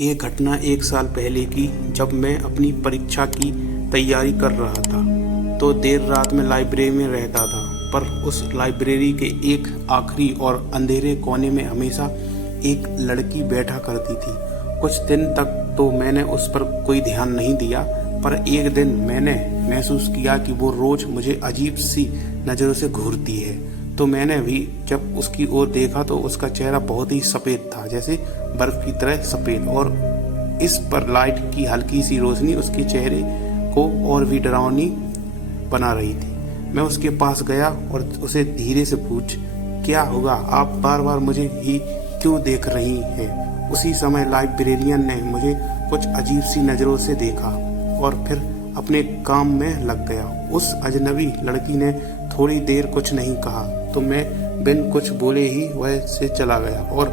ये घटना 1 साल पहले की, जब मैं अपनी परीक्षा की तैयारी कर रहा था तो देर रात में लाइब्रेरी में रहता था। पर उस लाइब्रेरी के एक आखिरी और अंधेरे कोने में हमेशा एक लड़की बैठा करती थी। कुछ दिन तक तो मैंने उस पर कोई ध्यान नहीं दिया, पर एक दिन मैंने महसूस किया कि वो रोज मुझे अजीब सी नज़रों से घूरती है। तो मैंने भी जब उसकी ओर देखा तो उसका चेहरा बहुत ही सफ़ेद था, जैसे बर्फ की तरह सफ़ेद, और इस पर लाइट की हल्की सी रोशनी उसके चेहरे को और भी डरावनी बना रही थी। मैं उसके पास गया और उसे धीरे से पूछ, क्या होगा, आप बार बार मुझे ही क्यों देख रही हैं? उसी समय लाइब्रेरियन ने मुझे कुछ अजीब सी नज़रों से देखा और फिर अपने काम में लग गया। उस अजनबी लड़की ने थोड़ी देर कुछ नहीं कहा तो मैं बिन कुछ बोले ही वह से चला गया और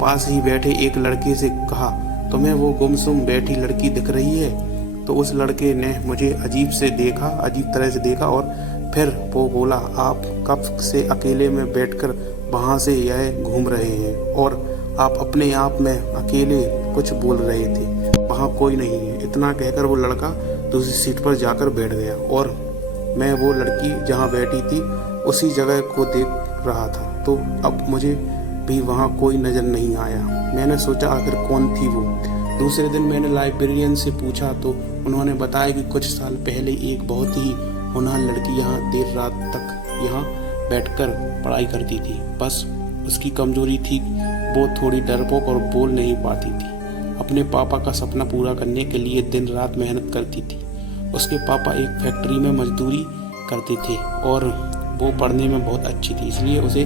पास ही बैठे एक लड़के से कहा, तुम्हें वो गुमसुम बैठी लड़की दिख रही है? तो उस लड़के ने मुझे अजीब तरह से देखा और फिर वो बोला, आप कब से अकेले में बैठकर वहाँ से यह घूम रहे हैं और आप अपने आप में अकेले कुछ बोल रहे थे, वहाँ कोई नहीं है। इतना कहकर वो लड़का दूसरी सीट पर जाकर बैठ गया और मैं वो लड़की जहाँ बैठी थी उसी जगह को देख रहा था। तो अब मुझे भी वहाँ कोई नज़र नहीं आया। मैंने सोचा आखिर कौन थी वो। दूसरे दिन मैंने लाइब्रेरियन से पूछा तो उन्होंने बताया कि कुछ साल पहले एक बहुत ही होनहार लड़की यहाँ देर रात तक यहाँ बैठकर पढ़ाई करती थी। बस उसकी कमजोरी थी, वो थोड़ी डरपोक और बोल नहीं पाती थी। अपने पापा का सपना पूरा करने के लिए दिन रात मेहनत करती थी। उसके पापा एक फैक्ट्री में मजदूरी करते थे और वो पढ़ने में बहुत अच्छी थी, इसलिए उसे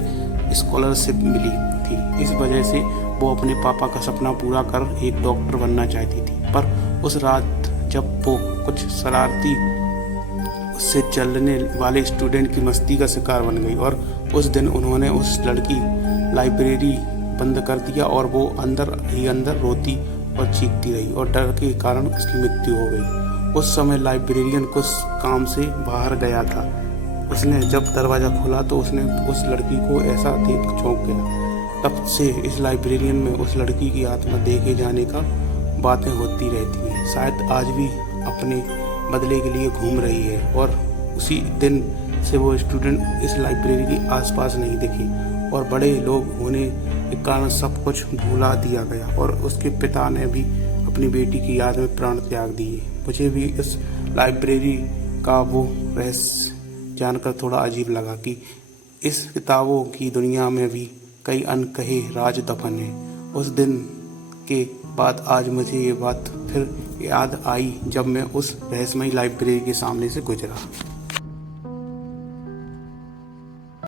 स्कॉलरशिप मिली थी। इस वजह से वो अपने पापा का सपना पूरा कर एक डॉक्टर बनना चाहती थी। पर उस रात जब वो कुछ शरारती उससे चलने वाले स्टूडेंट की मस्ती का शिकार बन गई और उस दिन उन्होंने उस लड़की लाइब्रेरी बंद कर दिया और वो अंदर ही अंदर रोती और चीखती रही और डर के कारण उसकी मृत्यु हो गई। उस समय लाइब्रेरियन कुछ काम से बाहर गया था। उसने जब दरवाज़ा खोला तो उसने उस लड़की को ऐसा देख चौंक गया। तब से इस लाइब्रेरियन में उस लड़की की आत्मा देखे जाने का बातें होती रहती हैं। शायद आज भी अपने बदले के लिए घूम रही है और उसी दिन से वो स्टूडेंट इस लाइब्रेरी के आसपास नहीं दिखे और बड़े लोग होने के कारण सब कुछ भुला दिया गया और उसके पिता ने भी अपनी बेटी की याद में प्राण त्याग दिए। मुझे भी इस लाइब्रेरी का वो रहस्य जानकर थोड़ा अजीब लगा कि इस किताबों की दुनिया में भी कई अनकहे राज दफन हैं। उस दिन के बाद आज मुझे ये बात फिर याद आई जब मैं उस रहस्यमयी लाइब्रेरी के सामने से गुजरा।